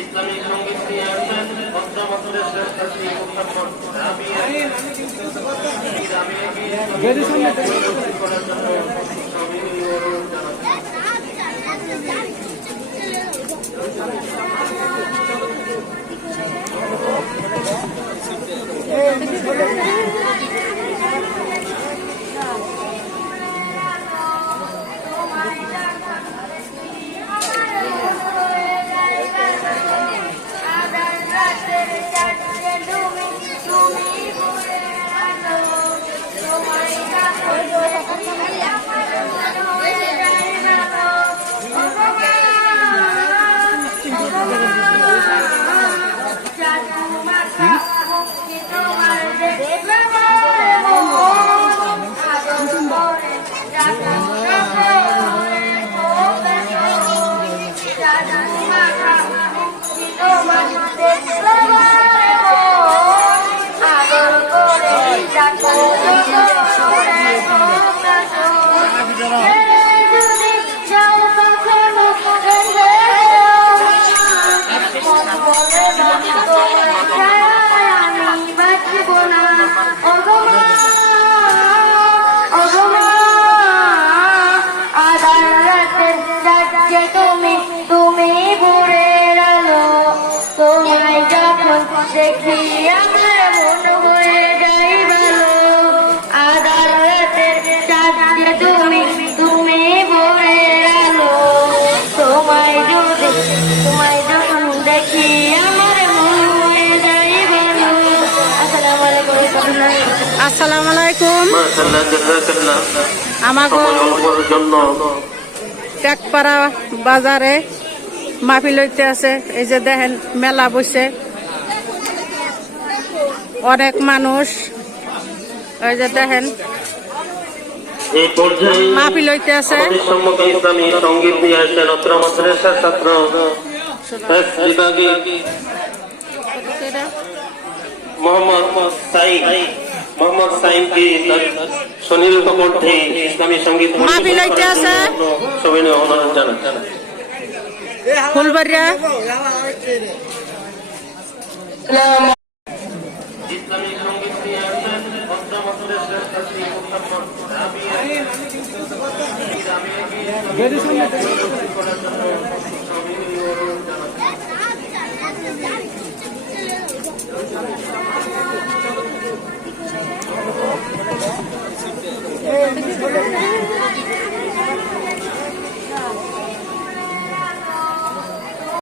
ইসলামী সঙ্গীত নিয়ে আসেন পঞ্চমতের শ্রেষ্ঠ শ্রী মুহাম্মদ রাবিয়া করার জন্য সবিনয় অনুরোধ জানাচ্ছি। আসসালামু আলাইকুম। আমাকে টেকপাড়া বাজারে মাহফিল হইতে আছে। এই যে দেখেন মেলা বসে, অনেক মানুষ। এই যে দেখেন মাহফিল হইতে আছে। ইসলামী সঙ্গীত নিয়ে আসেন অত্র মাদ্রাসার ছাত্র মোহাম্মদ সাইমকে সুনীল কণ্ঠে ইসলামী সঙ্গীত মাহফিল হইতে আছে সবিনয় অনুরোধ জানাচ্ছি। ফুলবাড়িয়া ইসলামী সঙ্গীত নিয়ে আসেন পঞ্চমতের শ্রেষ্ঠ শ্রী মুহাম্মদ রাবিয়া